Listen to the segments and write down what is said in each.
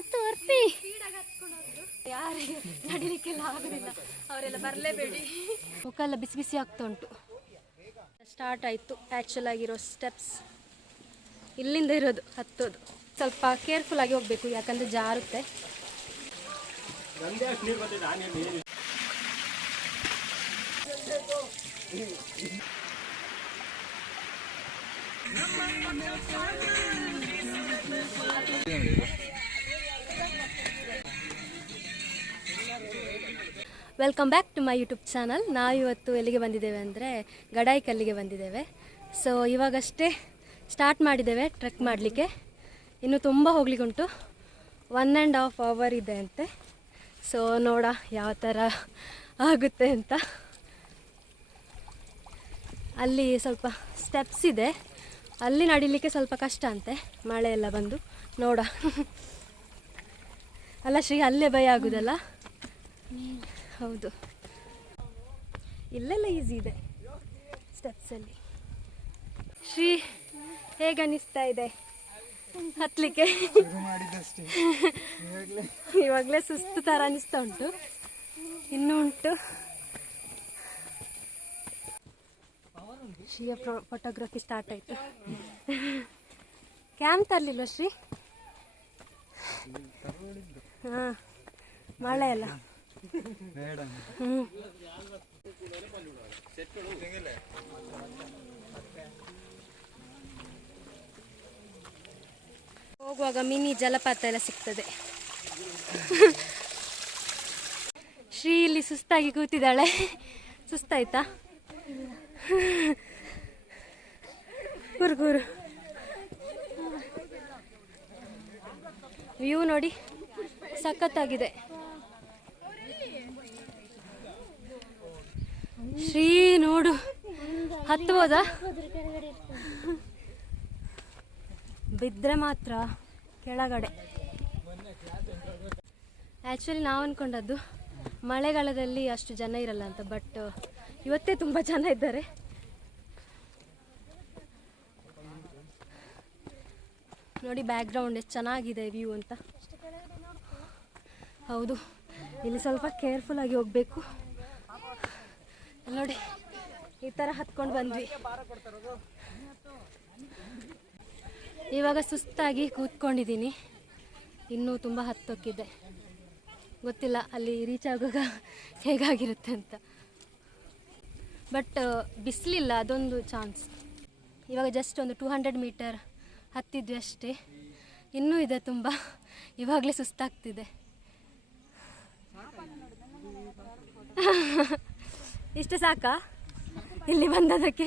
ಹತ್ತು ವರ್ತಿ. ಯಾರಿಗೆ ನಡಿಲಿಕ್ಕೆಲ್ಲ ಅವರೆಲ್ಲ ಬರಲೇಬೇಡಿ ಮುಖ ಬಿಸಿ ಬಿಸಿ ಆಗ್ತಾ ಉಂಟು. ಸ್ಟಾರ್ಟ್ ಆಯ್ತು. ಆ್ಯಕ್ಚುಲ್ ಆಗಿರೋ ಸ್ಟೆಪ್ಸ್ ಇಲ್ಲಿಂದ ಇರೋದು, ಹತ್ತೋದು. ಸ್ವಲ್ಪ ಕೇರ್ಫುಲ್ ಆಗಿ ಹೋಗಬೇಕು, ಯಾಕಂದರೆ ಜಾರುತ್ತೆ. Welcome back to my YouTube channel ನಾವಿವತ್ತು ಎಲ್ಲಿಗೆ ಬಂದಿದ್ದೇವೆ ಅಂದರೆ ಗಡಾಯಿಕಲ್ಲಿಗೆ ಬಂದಿದ್ದೇವೆ. ಸೊ ಇವಾಗಷ್ಟೇ ಸ್ಟಾರ್ಟ್ ಮಾಡಿದ್ದೇವೆ ಟ್ರೆಕ್ ಮಾಡಲಿಕ್ಕೆ. ಇನ್ನು ತುಂಬ ಹೋಗ್ಲಿಕ್ಕುಂಟು. ಒನ್ ಆ್ಯಂಡ್ ಹಾಫ್ ಅವರ್ ಇದೆ ಅಂತೆ. ಸೊ ನೋಡ ಯಾವ ಥರ ಆಗುತ್ತೆ ಅಂತ. ಅಲ್ಲಿ ಸ್ವಲ್ಪ ಸ್ಟೆಪ್ಸ್ ಇದೆ. ಅಲ್ಲಿ ನಡಿಲಿಕ್ಕೆ ಸ್ವಲ್ಪ ಕಷ್ಟ ಅಂತೆ. ಮಳೆ ಎಲ್ಲ ಬಂದು. ನೋಡ. ಅಲ್ಲ, ಶ್ರೀ, ಅಲ್ಲೇ ಭಯ ಆಗುದಲ್ಲ? ಹೌದು. ಇಲ್ಲೆಲ್ಲ ಈಸಿ ಇದೆ ಸ್ಟೆಪ್ಸಲ್ಲಿ ಶ್ರೀ, ಹೇಗೆ ಅನಿಸ್ತಾ ಇದೆ? ಹತ್ತಲಿಕ್ಕೆ ಇವಾಗಲೇ ಸುಸ್ತು ಥರ ಅನಿಸ್ತಾ ಉಂಟು. ಇನ್ನೂ ಉಂಟು. ಶ್ರೀಯ ಫೋಟೋಗ್ರಫಿ ಸ್ಟಾರ್ಟ್ ಆಯಿತು. ಕ್ಯಾಮ್ ತರಲಿಲ್ವ ಶ್ರೀ? ಹಾಂ, ಮಳೆ ಅಲ್ಲ. ಹೋಗುವಾಗ ಮಿನಿ ಜಲಪಾತ ಎಲ್ಲ ಸಿಗ್ತದೆ. ಶ್ರೀ ಇಲ್ಲಿ ಸುಸ್ತಾಗಿ ಕೂತಿದ್ದಾಳೆ. ಸುಸ್ತಾಯ್ತಾ? ಕೂರು ಕೂರು ವ್ಯೂ ನೋಡಿ, ಸಖತ್ತಾಗಿದೆ. ಶ್ರೀ ನೋಡು. ಹತ್ಬೋದಾ ಬಿದ್ದರೆ ಮಾತ್ರ ಕೆಳಗಡೆ. ಆ್ಯಕ್ಚುಲಿ ನಾವು ಅಂದ್ಕೊಂಡದ್ದು ಮಳೆಗಾಲದಲ್ಲಿ ಅಷ್ಟು ಜನ ಇರಲ್ಲ ಅಂತ ಬಟ್ ಇವತ್ತೇ ತುಂಬ ಜನ ಇದ್ದಾರೆ. ನೋಡಿ ಬ್ಯಾಕ್ಗ್ರೌಂಡ್ ಎಷ್ಟು ಚೆನ್ನಾಗಿದೆ ವ್ಯೂ ಅಂತ. ಹೌದು, ಇಲ್ಲಿ ಸ್ವಲ್ಪ ಕೇರ್ಫುಲ್ ಆಗಿ ಹೋಗಬೇಕು. ನೋಡಿ, ಈ ಥರ ಹತ್ಕೊಂಡು ಬಂದ್ವಿ. ಇವಾಗ ಸುಸ್ತಾಗಿ ಕೂತ್ಕೊಂಡಿದ್ದೀನಿ. ಇನ್ನೂ ತುಂಬ ಹತ್ತೋಕ್ಕಿದೆ. ಗೊತ್ತಿಲ್ಲ ಅಲ್ಲಿ ರೀಚ್ ಆಗುವಾಗ ಹೇಗಾಗಿರುತ್ತೆ ಅಂತ. ಬಟ್ ಬಿಸಿಲಿಲ್ಲ, ಅದೊಂದು ಚಾನ್ಸ್ ಇವಾಗ ಜಸ್ಟ್ ಒಂದು ಟೂ ಹಂಡ್ರೆಡ್ ಮೀಟರ್ ಹತ್ತಿದ್ವಿ ಅಷ್ಟೇ. ಇನ್ನೂ ಇದೆ ತುಂಬ. ಇವಾಗಲೇ ಸುಸ್ತಾಗ್ತಿದೆ. ಇಷ್ಟು ಸಾಕಾ? ಇಲ್ಲಿ ಬಂದದಕ್ಕೆ?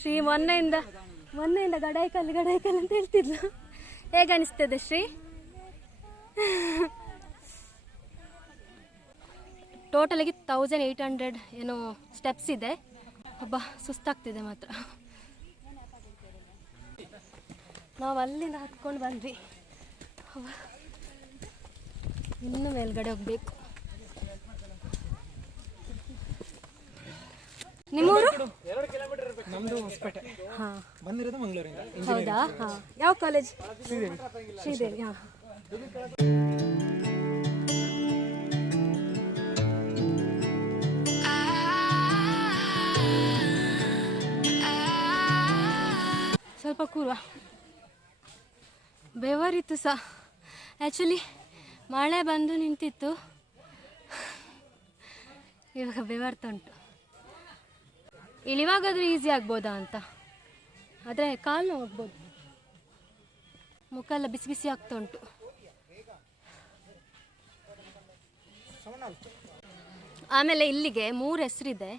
ಶ್ರೀ ಮೊನ್ನೆಯಿಂದ ಮೊನ್ನೆಯಿಂದ ಗಡಾಯಿಕಲ್ಲು ಗಡಾಯಿಕಲ್ಲು ಅಂತ ಹೇಳ್ತಿದ್ಲು. ಹೇಗೆ ಅನಿಸ್ತದೆ ಶ್ರೀ? ಟೋಟಲಾಗಿ ತೌಸಂಡ್ ಏಯ್ಟ್ ಹಂಡ್ರೆಡ್ ಏನೋ ಸ್ಟೆಪ್ಸ್ ಇದೆ. ಹಬ್ಬ ಸುಸ್ತಾಗ್ತಿದೆ ಮಾತ್ರ. ನಾವು ಅಲ್ಲಿಂದ ಹತ್ಕೊಂಡು ಬಂದ್ವಿ. ಇನ್ನು ಮೇಲ್ಗಡೆ ಹೋಗ್ಬೇಕು. ನಿಮ್ಮೂರು? ನಮ್ದು ಹೊಸಪೇಟೆ. ಹಾಂ. ಬಂದಿರೋದು ಮಂಗಳೂರಿಂದ ಹೌದಾ? ಹಾಂ. ಯಾವ ಕಾಲೇಜ್ ಶ್ರೀದೇವಿ. ಶ್ರೀದೇವಿ ಹಾಂ. ಸ್ವಲ್ಪ ಕೂರುವ. ಬೆವರಿತ್ತು ಸಹ ಆ್ಯಕ್ಚುಲಿ ಮಳೆ ಬಂದು ನಿಂತಿತ್ತು. ಇವಾಗ ಬೆವರ್ತಾ ಉಂಟು. ಇಳಿವಾಗಾದ್ರೂ ಈಸಿ ಆಗ್ಬೋದಾ ಅಂತ. ಆದರೆ ಕಾಲು ನೋವಾಗ್ಬೋದು ಮುಖ ಎಲ್ಲ ಬಿಸಿ ಬಿಸಿ ಆಗ್ತಾ ಉಂಟು. ಆಮೇಲೆ ಇಲ್ಲಿಗೆ ಮೂರು ಹೆಸರಿದೆ.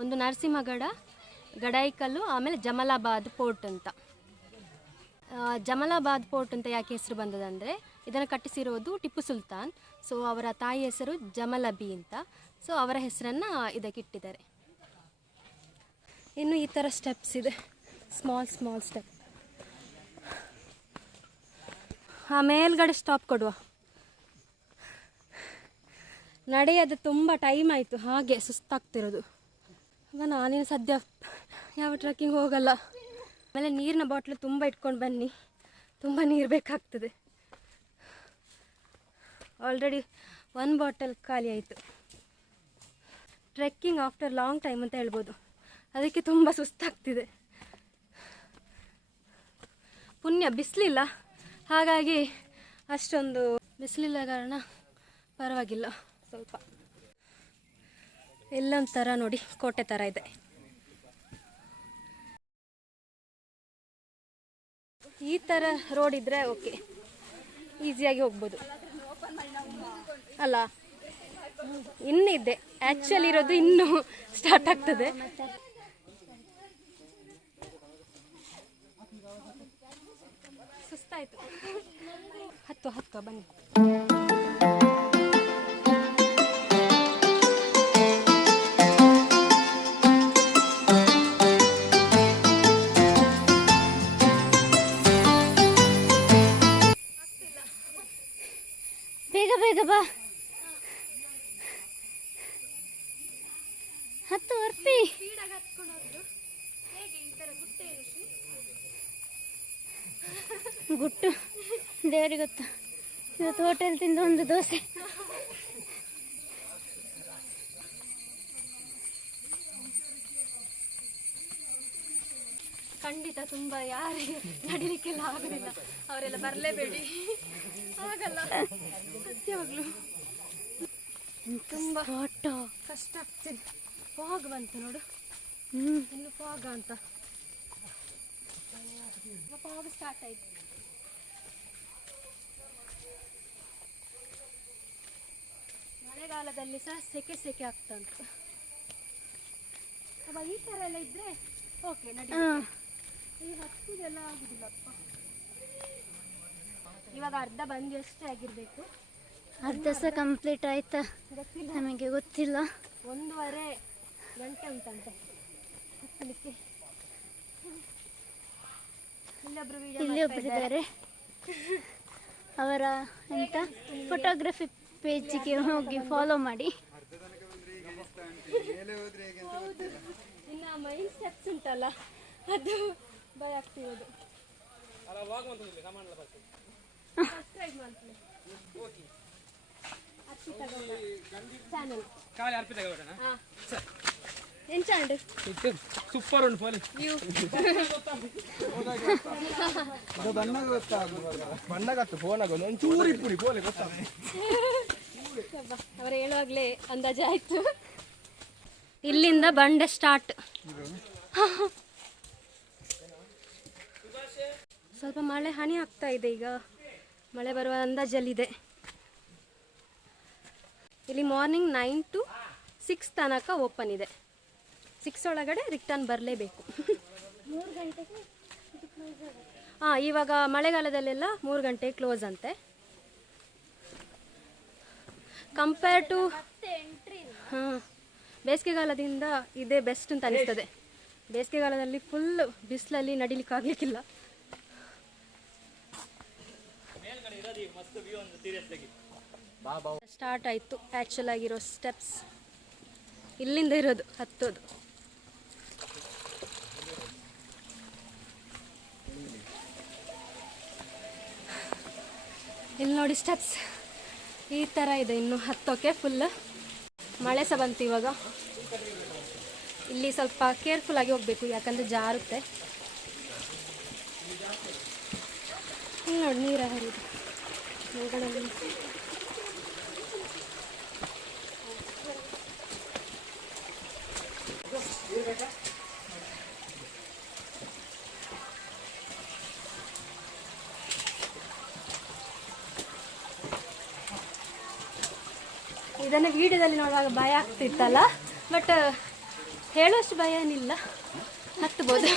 ಒಂದು ನರಸಿಂಹಗಡ ಗಡಾಯಿಕಲ್ಲು ಆಮೇಲೆ ಜಮಲಾಬಾದ್ ಪೋರ್ಟ್ ಅಂತ. ಜಮಲಾಬಾದ್ ಪೋರ್ಟ್ ಅಂತ ಯಾಕೆ ಹೆಸರು ಬಂದದಂದರೆ, ಇದನ್ನು ಕಟ್ಟಿಸಿರೋದು ಟಿಪ್ಪು ಸುಲ್ತಾನ್. ಸೊ ಅವರ ತಾಯಿ ಹೆಸರು ಜಮಲಬಿ ಅಂತ. ಸೊ ಅವರ ಹೆಸರನ್ನು ಇದಕ್ಕೆ ಇಟ್ಟಿದ್ದಾರೆ. ಇನ್ನು ಈ ಥರ ಸ್ಟೆಪ್ಸ್ ಇದೆ. ಸ್ಮಾಲ್ ಸ್ಮಾಲ್ ಸ್ಟೆಪ್ ಆ ಮೇಲ್ಗಡೆ ಸ್ಟಾಪ್ ಕೊಡುವ. ನಡೆಯೋದು ತುಂಬ ಟೈಮ್ ಆಯಿತು. ಹಾಗೆ ಸುಸ್ತಾಗ್ತಿರೋದು. ಅಮ್ಮ ನಾನೇನು ಸದ್ಯ ಯಾವ ಟ್ರೆಕ್ಕಿಂಗ್ ಹೋಗಲ್ಲ. ಆಮೇಲೆ ನೀರಿನ ಬಾಟ್ಲು ತುಂಬ ಇಟ್ಕೊಂಡು ಬನ್ನಿ. ತುಂಬ ನೀರು ಬೇಕಾಗ್ತದೆ. ಆಲ್ರೆಡಿ ಒನ್ ಬಾಟಲ್ ಖಾಲಿ ಆಯಿತು. ಟ್ರೆಕ್ಕಿಂಗ್ ಆಫ್ಟರ್ ಲಾಂಗ್ ಟೈಮ್ ಅಂತ ಹೇಳ್ಬೋದು. ಅದಕ್ಕೆ ತುಂಬ ಸುಸ್ತಾಗ್ತಿದೆ. ಪುಣ್ಯ, ಬಿಸಿಲಿಲ್ಲ. ಹಾಗಾಗಿ ಅಷ್ಟೊಂದು ಬಿಸಿಲಿಲ್ಲ ಕಾರಣ ಪರವಾಗಿಲ್ಲ. ಸ್ವಲ್ಪ ಎಲ್ಲೊಂಥರ ನೋಡಿ ಕೋಟೆ ಥರ ಇದೆ. ಈ ಥರ ರೋಡ್ ಇದ್ರೆ ಓಕೆ ಈಸಿಯಾಗಿ ಹೋಗ್ಬೋದು. ಅಲ್ಲ, ಇನ್ನಿದೆ. ಆ್ಯಕ್ಚುಲಿ ಇರೋದು ಇನ್ನೂ ಸ್ಟಾರ್ಟ್ ಆಗ್ತದೆ. ಸುಸ್ತಾಯ್ತು ಹತ್ತು ಹತ್ತು ಬನ್ನಿ. ಬೇಗ ಬೇಗ ಬಾ. ಹತ್ತು ವರ್ಪಿ ಗುಟ್ಟು. ದೇವ್ರಿಗೆ ಗೊತ್ತು ಇವತ್ತು ಹೋಟೆಲ್ ತಿಂದು ಒಂದು ದೋಸೆ. ಖಂಡಿತ ತುಂಬ ಯಾರಿಗೆ ನಡಿಲಿಕ್ಕೆಲ್ಲ ಆಗಲಿಲ್ಲ ಅವರೆಲ್ಲ ಬರಲೇಬೇಡಿ. ಆಗಲ್ಲ ಸತ್ಯವಾಗ್ಲು. ತುಂಬ ಫೋಟೋ ಕಷ್ಟ ಆಗ್ತಿದೆ. ಫಾಗ್ ಬಂತು ನೋಡು. ಹ್ಞೂ ಇನ್ನು ಫಾಗ ಅಂತ. ಫಾಗ್ ಸ್ಟಾರ್ಟ್ ಆಯ್ತು. ಮಳೆಗಾಲದಲ್ಲಿ ಸಹ ಸೆಕೆ ಸೆಕೆ ಆಗ್ತಾ ಉಂಟು ಈ ಥರ ಎಲ್ಲ ಇದ್ರೆ ಓಕೆ ನಡಿ. ಹತ್ತು ಈ ಹತ್ತುದೆಲ್ಲ ಆಗುದಿಲ್ಲಪ್ಪ. ಇವಾಗ ಅರ್ಧ ಬಂದು ಅಷ್ಟೇ ಆಗಿರ್ಬೇಕು. ಅರ್ಧ ಸಹ ಕಂಪ್ಲೀಟ್ ಆಯ್ತಾ? ಗೊತ್ತಿಲ್ಲ. ನಮಗೆ ಗೊತ್ತಿಲ್ಲ. ಒಂದೂವರೆ ಗಂಟೆ ಉಂಟಂತೆ ಹತ್ತಲಿಕ್ಕೆ. ಇಲ್ಲೊಬ್ರು ಒಬ್ಬರಿದ್ದಾರೆ ಅವರ ಎಂತ? ಫೋಟೋಗ್ರಫಿ ಪೇಜಿಗೆ ಹೋಗಿ ಫಾಲೋ ಮಾಡಿ. ಇನ್ನು ಮೈನ್ ಸ್ಟೆಪ್ಸ್ ಉಂಟಲ್ಲ ಅದು ಭಯ ಆಗ್ತಿರೋದು. ಸಬ್ಸ್ಕ್ರೈಬ್ ಮಾಡ್ತೀನಿ. ಚಾನಲ್ ಎಂಚಾಂಡು ಸೂಪರ್ ಉಂಟು ಪೋಲಿ. ವ್ಯೂ ಅದು ಬಣ್ಣ ಗೊತ್ತಾಗುವಾಗ. ಬಣ್ಣ ಗೊತ್ತು ಫೋನ್ ಆಗೋದು. ಒಂದು ಚೂರಿ ಪುರಿ ಪೋಲೆ ಗೊತ್ತಾಗ ಅವ್ರು ಹೇಳುವಾಗಲೇ ಅಂದಾಜು ಆಯ್ತು. ಇಲ್ಲಿಂದ ಬಂಡೆ ಸ್ಟಾರ್ಟ್ ಸ್ವಲ್ಪ ಮಳೆ ಹಾನಿ ಆಗ್ತಾ ಇದೆ ಈಗ. ಮಳೆ ಬರುವ ಅಂದಾಜಲ್ಲಿದೆ. ಇಲ್ಲಿ ಮಾರ್ನಿಂಗ್ ನೈನ್ ಟು ಸಿಕ್ಸ್ ತನಕ ಓಪನ್ ಇದೆ. ಸಿಕ್ಸ್ ಒಳಗಡೆ ರಿಟರ್ನ್ ಬರಲೇಬೇಕು. ಹಾಂ ಇವಾಗ ಮಳೆಗಾಲದಲ್ಲೆಲ್ಲ ಮೂರು ಗಂಟೆ ಕ್ಲೋಸ್ ಅಂತೆ. ಕಂಪೇರ್ ಟು ಹಾಂ, ಬೇಸಿಗೆಗಾಲದಿಂದ ಇದೇ ಬೆಸ್ಟ್ ಅಂತ ಅನಿಸ್ತದೆ. ಬೇಸಿಗೆಗಾಲದಲ್ಲಿ ಫುಲ್ ಬಿಸಿಲಲ್ಲಿ ನಡಿಲಿಕ್ಕಾಗಲಿಕ್ಕಿಲ್ಲ ಸ್ಟಾರ್ಟ್ ಆಯಿತು. ಆ್ಯಕ್ಚುಲ್ ಆಗಿರೋ ಸ್ಟೆಪ್ಸ್ ಇಲ್ಲಿಂದ ಇರೋದು, ಹತ್ತೋದು. ಇಲ್ಲಿ ನೋಡಿ ಸ್ಟೆಪ್ಸ್ ಈ ಥರ ಇದೆ ಇನ್ನು ಹತ್ತೋಕೆ ಫುಲ್ ಮಳೆ ಸಹ ಬಂತು ಇವಾಗ. ಇಲ್ಲಿ ಸ್ವಲ್ಪ ಕೇರ್ಫುಲ್ ಆಗಿ ಹೋಗಬೇಕು, ಯಾಕಂದರೆ ಜಾರುತ್ತೆ. ಇಲ್ಲಿ ನೋಡಿ ನೀರ ಹರಿದು ಇದನ್ನು ವಿಡಿಯೋದಲ್ಲಿ ನೋಡುವಾಗ ಭಯ ಆಗ್ತಿತ್ತಲ್ಲ? ಬಟ್ ಹೇಳೋಷ್ಟು ಭಯ ಏನಿಲ್ಲ. ಹತ್ಬೋದು.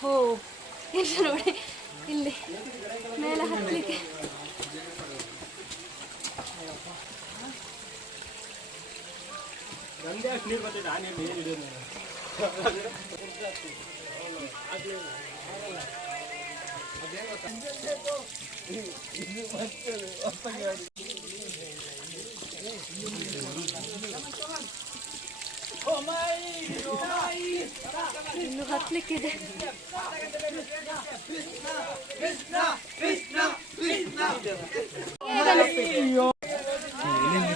ಹೋ ಇಲ್ಲಿ ನೋಡಿ, ಇಲ್ಲಿ ಮೇಲೆ ಹತ್ತಲಿಕ್ಕೆ ಇನ್ನು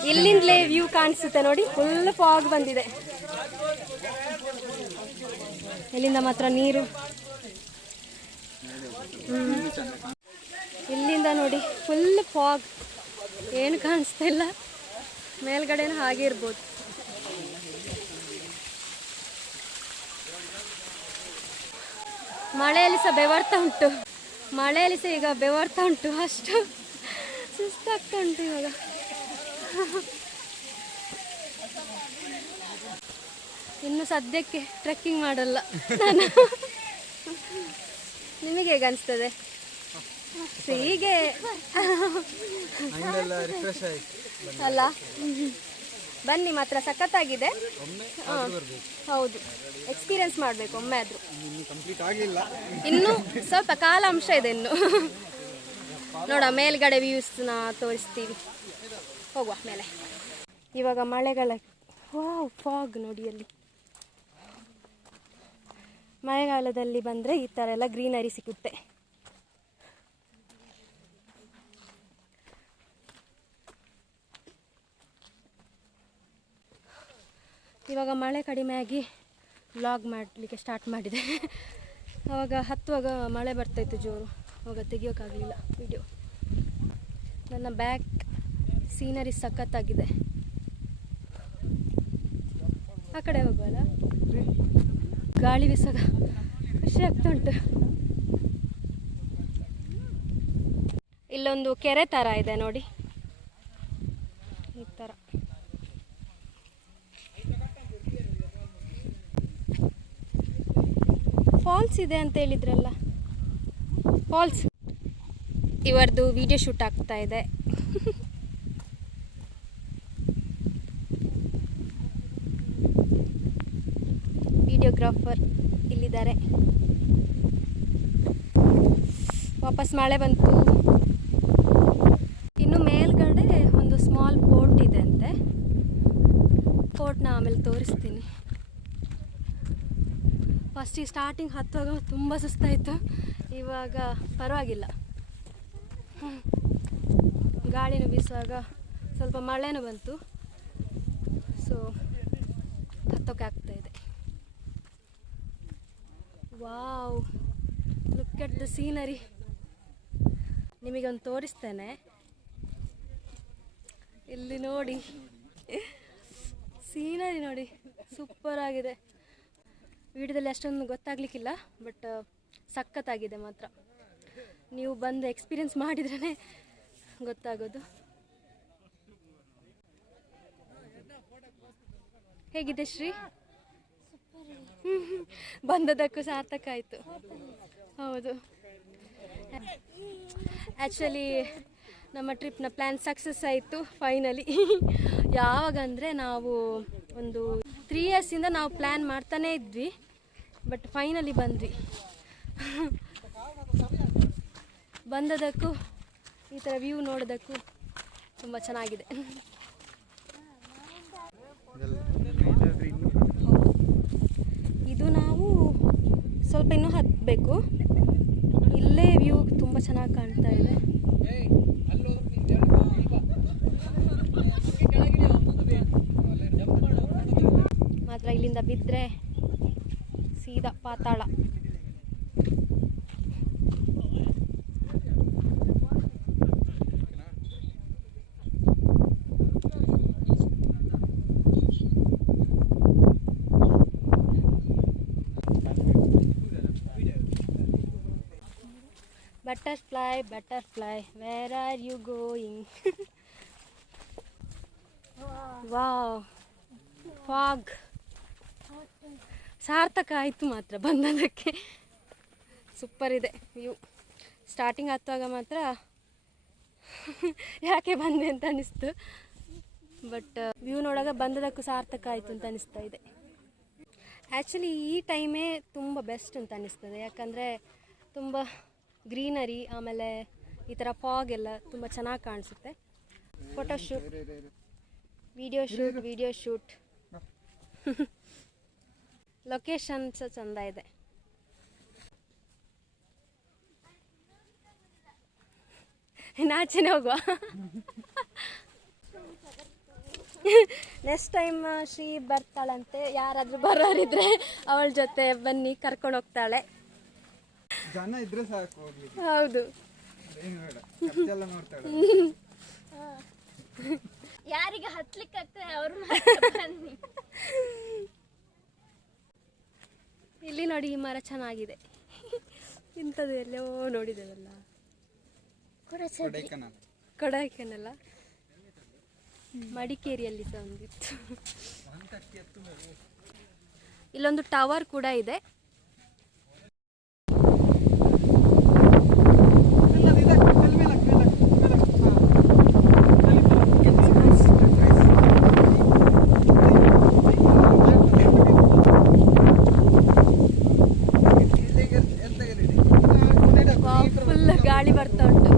ಇಲ್ಲಿಂದಲೇ ವ್ಯೂ ಕಾಣಿಸುತ್ತೆ ನೋಡಿ ಫುಲ್ ಫಾಗ್ ಬಂದಿದೆ ಇಲ್ಲಿಂದ ಮಾತ್ರ ನೀರು. ಇಲ್ಲಿಂದ ನೋಡಿ ಫುಲ್ ಫಾಗ್ ಏನು ಕಾಣಿಸ್ತಾ ಇಲ್ಲ. ಮೇಲ್ಗಡೆನೂ ಹಾಗೆ ಇರ್ಬೋದು. ಮಳೆಯಲ್ಲಿ ಸಹ ಬೆವರ್ತಾ ಉಂಟು. ಮಳೆಯಲ್ಲಿ ಸಹ ಈಗ ಬೆವರ್ತಾ ಉಂಟು. ಅಷ್ಟು ಸುಸ್ತಾಗ್ತಾ ಉಂಟು ಇವಾಗ. ಇನ್ನು ಸದ್ಯಕ್ಕೆ ಟ್ರೆಕ್ಕಿಂಗ್ ಮಾಡಲ್ಲ. ನಾನು. ನಿಮಗೆ ಹೇಗೆ ಅನಿಸ್ತದೆ? ಹೀಗೆ. ಅಲ್ಲ. ಬನ್ನಿ ಮಾತ್ರ ಸಖತ್ತಾಗಿದೆ. ಹೌದು. ಎಕ್ಸ್ಪೀರಿಯನ್ಸ್ ಮಾಡಬೇಕು ಒಮ್ಮೆ ಆದರೂ. ಇನ್ನು ಕಂಪ್ಲೀಟ್ ಆಗಿಲ್ಲ. ಇನ್ನು ಸ್ವಲ್ಪ ಕಾಲಾಂಶ ಇದೆ ಇನ್ನು. ನೋಡ ಮೇಲ್ಗಡೆ ವ್ಯೂಸ್ನ ತೋರಿಸ್ತೀವಿ. ಹೋಗುವ ಮೇಲೆ. ಇವಾಗ ಮಳೆಗಾಲ. ವಾವ್ ಫಾಗ್ ನೋಡಿ ಅಲ್ಲಿ. ಮಳೆಗಾಲದಲ್ಲಿ ಬಂದರೆ ಈ ಥರ ಎಲ್ಲ ಗ್ರೀನರಿ ಸಿಗುತ್ತೆ. ಇವಾಗ ಮಳೆ ಕಡಿಮೆ ಆಗಿ ವ್ಲಾಗ್ ಮಾಡಲಿಕ್ಕೆ ಸ್ಟಾರ್ಟ್ ಮಾಡಿದೆ. ಆವಾಗ ಹತ್ತುವಾಗ ಮಳೆ ಬರ್ತಾಯಿತ್ತು ಜೋರು. ಅವಾಗ ತೆಗಿಯೋಕ್ಕಾಗಲಿಲ್ಲ ವಿಡಿಯೋ ನನ್ನ ಬ್ಯಾಕ್ ಸೀನರಿ ಸಖತ್ತಾಗಿದೆ. ಆ ಕಡೆ ಹೋಗುವಲ್ಲ? ಗಾಳಿ ಬಿಸಾಗ ಖುಷಿ ಆಗ್ತಾ ಉಂಟು. ಇಲ್ಲೊಂದು ಕೆರೆ ಥರ ಇದೆ ನೋಡಿ. ಈ ಥರ ಫಾಲ್ಸ್ ಇದೆ ಅಂತ ಹೇಳಿದ್ರಲ್ಲ. ಫಾಲ್ಸ್. ಇವರದು ವಿಡಿಯೋ ಶೂಟ್ ಆಗ್ತಾ ಇದೆ. ವಿಡಿಯೋಗ್ರಾಫರ್ ಇಲ್ಲಿದ್ದಾರೆ. ವಾಪಸ್ ಮಳೆ ಬಂತು. ಇನ್ನು ಮೇಲ್ಗಡೆ ಒಂದು ಸ್ಮಾಲ್ ಪೋರ್ಟ್ ಇದೆ ಅಂತೆ ಪೋರ್ಟ್ನ ಆಮೇಲೆ ತೋರಿಸ್ತೀನಿ. ಫಸ್ಟಿಗೆ ಸ್ಟಾರ್ಟಿಂಗ್ ಹತ್ತುವಾಗ ತುಂಬ ಸುಸ್ತಾಯಿತು. ಇವಾಗ ಪರವಾಗಿಲ್ಲ. ಗಾಳಿನೂ ಬೀಸುವಾಗ ಸ್ವಲ್ಪ ಮಳೆನೂ ಬಂತು. ಸೊ ಹತ್ತೋಕೆ ಆಗ್ತಾ ಇದೆ wow look at the scenery ನಿಮಗೊಂದು ತೋರಿಸ್ತೇನೆ. ಇಲ್ಲಿ ನೋಡಿ. ಸೀನರಿ ನೋಡಿ. ಸೂಪರ್ ಆಗಿದೆ. ವಿಡಿಯೋದಲ್ಲಿ ಅಷ್ಟೊಂದು ಗೊತ್ತಾಗ್ಲಿಕ್ಕಿಲ್ಲ ಬಟ್ ಸಖತ್ತಾಗಿದೆ ಮಾತ್ರ. ನೀವು ಬಂದು ಎಕ್ಸ್ಪೀರಿಯನ್ಸ್ ಮಾಡಿದ್ರೇ ಗೊತ್ತಾಗೋದು. ಹೇಗಿದೆ ಶ್ರೀ? ಬಂದದಕ್ಕೂ ಸಾರ್ಥಕ ಆಯಿತು. ಹೌದು. ಆ್ಯಕ್ಚುಲಿ ನಮ್ಮ ಟ್ರಿಪ್ನ ಪ್ಲ್ಯಾನ್ ಸಕ್ಸಸ್ ಆಯಿತು ಫೈನಲಿ ಯಾವಾಗ ಅಂದರೆ ನಾವು ಒಂದು ತ್ರೀ ಇಯರ್ಸಿಂದ ನಾವು ಪ್ಲ್ಯಾನ್ ಮಾಡ್ತಾನೇ ಇದ್ವಿ ಬಟ್ ಫೈನಲಿ ಬಂದ್ವಿ. ಬಂದದಕ್ಕೂ ಈ ಥರ ವ್ಯೂ ನೋಡೋದಕ್ಕೂ ತುಂಬ ಚೆನ್ನಾಗಿದೆ ಇದು ನಾವು ಸ್ವಲ್ಪ ಇನ್ನೂ ಹತ್ತಬೇಕು ಇಲ್ಲೇ ವ್ಯೂ ತುಂಬ ಚೆನ್ನಾಗಿ ಕಾಣ್ತಾ ಇದೆ. ಮಾತ್ರ ಇಲ್ಲಿಂದ ಬಿದ್ದರೆ ಸೀದಾ ಪಾತಾಳ. Butterfly where are you you going wow fog ಸಾರ್ಥಕ ಆಯಿತು ಮಾತ್ರ ಬಂದದಕ್ಕೆ. ಸೂಪರ್ ಇದೆ. ವ್ಯೂ ಸ್ಟಾರ್ಟಿಂಗ್ ಹತ್ತುವಾಗ ಮಾತ್ರ ಯಾಕೆ ಬಂದೆ ಅಂತ ಅನಿಸ್ತು. ಬಟ್ ವ್ಯೂ ನೋಡಾಗ ಬಂದದಕ್ಕೂ ಸಾರ್ಥಕ ಆಯಿತು ಅಂತ ಅನಿಸ್ತಾ ಇದೆ. ಆ್ಯಕ್ಚುಲಿ ಈ ಟೈಮೇ ತುಂಬ ಬೆಸ್ಟ್ ಅಂತ ಅನಿಸ್ತದೆ. ಯಾಕಂದರೆ ತುಂಬ ಗ್ರೀನರಿ, ಆಮೇಲೆ ಈ ಥರ ಫಾಗ್ ಎಲ್ಲ ತುಂಬ ಚೆನ್ನಾಗಿ ಕಾಣಿಸುತ್ತೆ. Photo shoot video shoot video shoot location ಸಹ ಚೆಂದ ಇದೆ. ನಾಚೆನೆ ಹೋಗುವ. Next time Shri ಬರ್ತಾಳಂತೆ. ಯಾರಾದರೂ ಬರೋರಿದ್ರೆ ಅವಳ ಜೊತೆ ಬನ್ನಿ, ಕರ್ಕೊಂಡು ಹೋಗ್ತಾಳೆ. ಜನ ಇದ್ರೆ ಸಾಕು ಹೌದು. ಏನು ಬೇಡ ಖರ್ಚೆಲ್ಲ ಯಾರಿಗೆ ಹತ್ಲಿಕ್ಕೆ ಆಗ್ತದೆ ಅವ್ರು ಬನ್ನಿ. ಇಲ್ಲಿ ನೋಡಿ ಈ ಮರ ಚೆನ್ನಾಗಿದೆ. ಇಂಥದ್ದು ಎಲ್ಲೋ ನೋಡಿದ್ದೇವಲ್ಲ. ಕೂಡ ಕೊಡೈಕನಾಲ್ ಕೊಡಾಯ್ಕನಲ್ಲ ಮಡಿಕೇರಿಯಲ್ಲಿ ಒಂದಿತ್ತು. ಇಲ್ಲೊಂದು ಟವರ್ ಕೂಡ ಇದೆ ಫುಲ್ ಗಾಳಿ ಬರ್ತಾ ಉಂಟು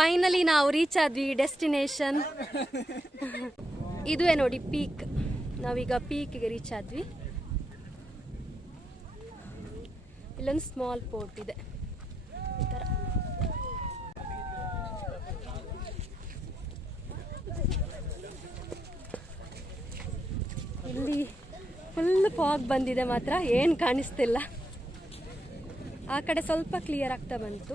ಫೈನಲಿ ನಾವು ರೀಚ್ ಆದ್ವಿ ಡೆಸ್ಟಿನೇಷನ್ ಇದುವೇ ನೋಡಿ ಪೀಕ್ ನಾವೀಗ ಪೀಕ್ಗೆ ರೀಚ್ ಆದ್ವಿ. ಇಲ್ಲೊಂದು ಸ್ಮಾಲ್ ಪೋರ್ಟ್ ಇದೆ. ಇಲ್ಲಿ ಫುಲ್ ಫಾಗ್ ಬಂದಿದೆ ಮಾತ್ರ, ಏನು ಕಾಣಿಸ್ತಿಲ್ಲ. ಆ ಕಡೆ ಸ್ವಲ್ಪ ಕ್ಲಿಯರ್ ಆಗ್ತಾ ಬಂತು.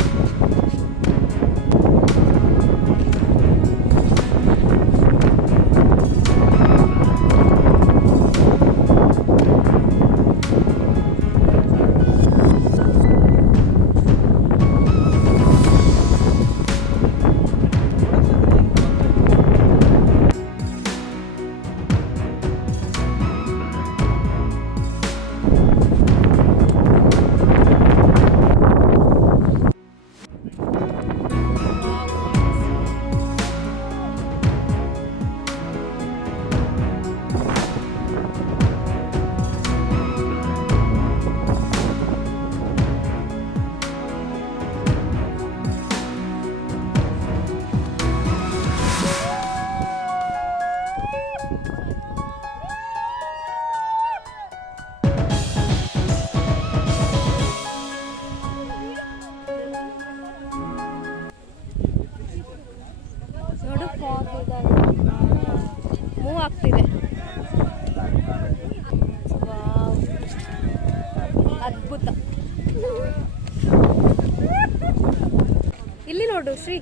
ನೋಡು ಶ್ರೀ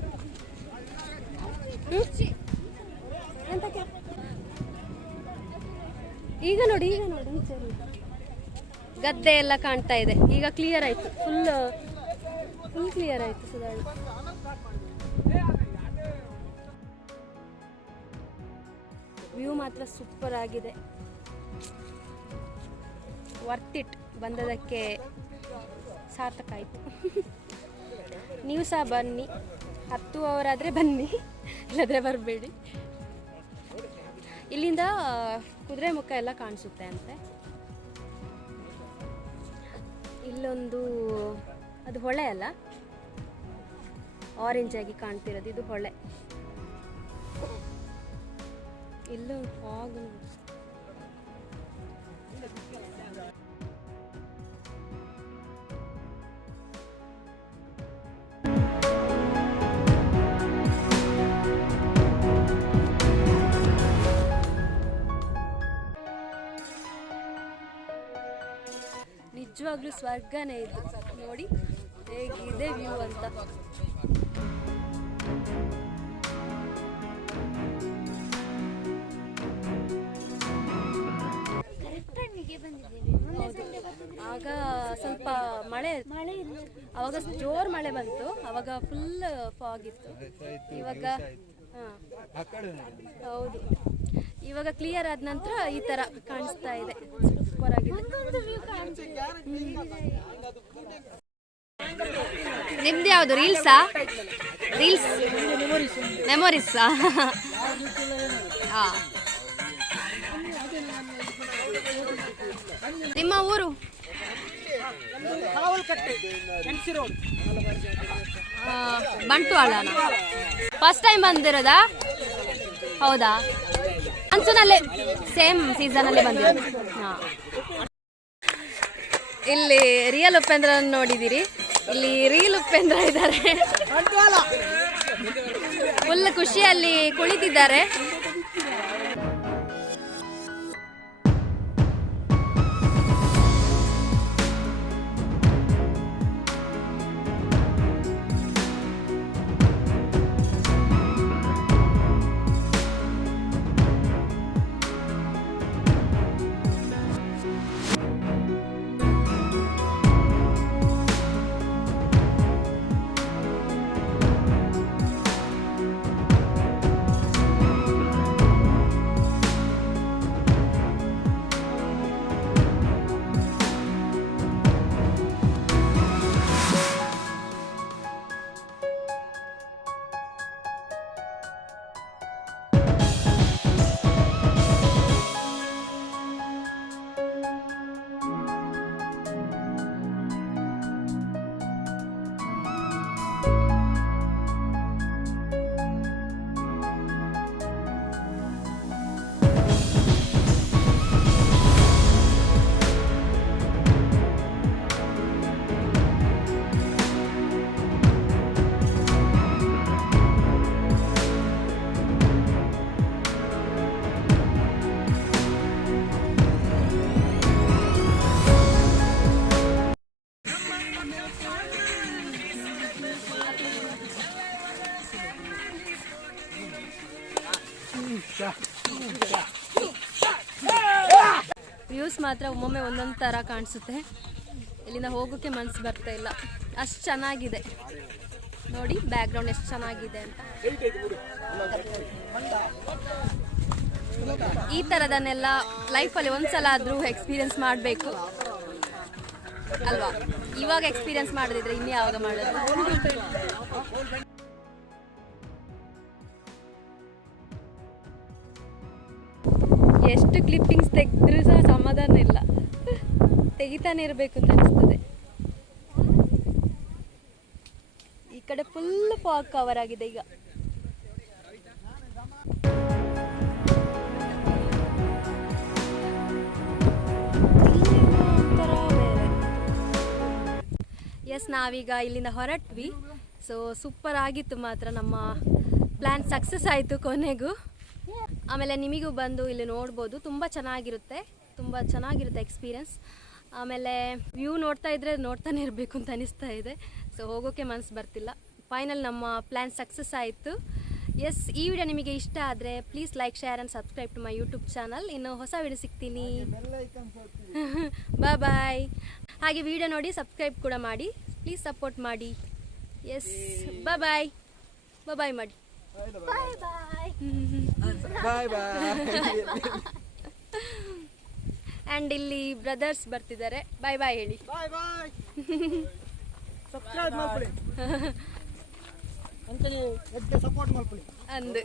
ಈಗ ನೋಡಿ ಈಗ ನೋಡಿ. ಗದ್ದೆ ಎಲ್ಲ ಕಾಣ್ತಾ ಇದೆ. ಈಗ ಕ್ಲಿಯರ್ ಆಯ್ತು. ಫುಲ್ ಫುಲ್ ಕ್ಲಿಯರ್ ಆಯ್ತು ಸುಧಾರಣೆ. ವ್ಯೂ ಮಾತ್ರ ಸೂಪರ್ ಆಗಿದೆ. ವರ್ತ್ ಇಟ್ ಬಂದದಕ್ಕೆ ಸಾರ್ಥಕ ಆಯ್ತು. ನೀವು ಸಹ ಬನ್ನಿ. ಹತ್ತುವವರಾದರೆ ಬನ್ನಿ, ಇಲ್ಲದ್ರೆ ಬರಬೇಡಿ. ಇಲ್ಲಿಂದ ಕುದುರೆ ಮುಖ ಎಲ್ಲ ಕಾಣಿಸುತ್ತೆ ಅಂತೆ. ಇಲ್ಲೊಂದು, ಅದು ಹೊಳೆ ಅಲ್ಲ? ಆರೆಂಜ್ ಆಗಿ ಕಾಣ್ತಿರೋದು, ಇದು ಹೊಳೆ. ಇಲ್ಲೊಂದು ಫಾಗ್ ನಿಜವಾಗ್ಲೂ ಸ್ವರ್ಗನೇ ಇದು. ನೋಡಿ ಹೇಗಿದೆ ವ್ಯೂ ಅಂತ. ಆಗ ಸ್ವಲ್ಪ ಮಳೆ ಮಳೆ ಅವಾಗ ಜೋರ್ ಮಳೆ ಬಂತು. ಅವಾಗ ಫುಲ್ ಫಾಗ್ ಇತ್ತು. ಇವಾಗ. ಹೌದು. ಇವಾಗ ಕ್ಲಿಯರ್ ಆದ ನಂತರ ಈ ತರ ಕಾಣಿಸ್ತಾ ಇದೆ. ಸೂಪರ್ ಆಗಿದೆ ನಿಮ್ದು ಯಾವುದು ರೀಲ್ಸಾ ರೀಲ್ಸ್ ಮೆಮೊರೀಸಾ ಹಾಂ ನಿಮ್ಮ ಊರು? ಆ, ಬಂಟ್ವಾಳನ? First time ಬಂದಿರೋದಾ? ಹೌದಾ? ಮನ್ಸೂನಲ್ಲೇ ಸೇಮ್ ಸೀಸನಲ್ಲೇ ಬಂದಿರೋದು ಹಾಂ. ಇಲ್ಲಿ ರಿಯಲ್ ಉಪೇಂದ್ರ ನೋಡಿದಿರಿ ಇಲ್ಲಿ ರಿಯಲ್ ಉಪೇಂದ್ರ ಇದ್ದಾರೆ. ಫುಲ್ ಖುಷಿಯಲ್ಲಿ ಕುಳಿತಿದ್ದಾರೆ. ಮಾತ್ರ ಒಮ್ಮೊಮ್ಮೆ ಒಂದೊಂದು ಥರ ಕಾಣಿಸುತ್ತೆ. ಇಲ್ಲಿಂದ ಹೋಗೋಕ್ಕೆ ಮನಸ್ಸು ಬರ್ತಾ ಇಲ್ಲ. ಅಷ್ಟು ಚೆನ್ನಾಗಿದೆ. ನೋಡಿ ಬ್ಯಾಕ್ಗ್ರೌಂಡ್ ಎಷ್ಟು ಚೆನ್ನಾಗಿದೆ ಅಂತ. ಈ ಥರದನ್ನೆಲ್ಲ ಲೈಫಲ್ಲಿ ಒಂದ್ಸಲ ಆದರೂ ಎಕ್ಸ್ಪೀರಿಯನ್ಸ್ ಮಾಡಬೇಕು. ಅಲ್ವಾ? ಇವಾಗ ಎಕ್ಸ್ಪೀರಿಯನ್ಸ್ ಮಾಡದಿದ್ರೆ ಇನ್ನು ಯಾವಾಗ ಮಾಡೋದು? ಎಷ್ಟು ಕ್ಲಿಪ್ಪಿಂಗ್ಸ್ ತೆಗೆದ್ರೂ ಸಹ ಸಮಾಧಾನ ಇಲ್ಲ ತೆಗಿತಾನೆ ಇರಬೇಕು ಅಂತ ಅನಿಸ್ತದೆ. ಈ ಕಡೆ ಫುಲ್ ಫಾಗ್ ಕವರ್ ಆಗಿದೆ ಈಗ. ಎಸ್ ನಾವೀಗ ಇಲ್ಲಿಂದ ಹೊರಟ್ವಿ. ಸೊ ಸೂಪರ್ ಆಗಿತ್ತು ಮಾತ್ರ ನಮ್ಮ ಪ್ಲ್ಯಾನ್ ಸಕ್ಸಸ್ ಆಯಿತು ಕೊನೆಗೂ. ಆಮೇಲೆ ನಿಮಗೂ ಬಂದು ಇಲ್ಲಿ ನೋಡ್ಬೋದು. ತುಂಬ ಚೆನ್ನಾಗಿರುತ್ತೆ. ತುಂಬ ಚೆನ್ನಾಗಿರುತ್ತೆ ಎಕ್ಸ್ಪೀರಿಯನ್ಸ್ ಆಮೇಲೆ ವ್ಯೂ ನೋಡ್ತಾ ಇದ್ರೆ ನೋಡ್ತಾನೆ ಇರಬೇಕು ಅಂತ ಅನಿಸ್ತಾ ಇದೆ. ಸೊ ಹೋಗೋಕ್ಕೆ ಮನಸ್ಸು ಬರ್ತಿಲ್ಲ. ಫೈನಲ್ ನಮ್ಮ ಪ್ಲ್ಯಾನ್ ಸಕ್ಸಸ್ ಆಯಿತು. ಎಸ್ ಈ ವಿಡಿಯೋ ನಿಮಗೆ ಇಷ್ಟ ಆದರೆ please like share and subscribe to my YouTube channel ಇನ್ನು ಹೊಸ ವಿಡಿಯೋ ಸಿಗ್ತೀನಿ. ಬಾಯ್ ಬಾಯ್ ಹಾಗೆ ವಿಡಿಯೋ ನೋಡಿ ಸಬ್ಸ್ಕ್ರೈಬ್ ಕೂಡ ಮಾಡಿ. ಪ್ಲೀಸ್ ಸಪೋರ್ಟ್ ಮಾಡಿ. ಎಸ್ ಬಾಯ್ ಬಾಯ್ ಬಾಯ್ ಮಾಡಿ bye bye bye boy and ಇಲ್ಲಿ ಬ್ರದರ್ಸ್ ಬರ್ತಿದ್ದಾರೆ. ಬಾಯ್ ಬಾಯ್ ಹೇಳಿ. ಅಂದ್ರೆ ಅಂದು.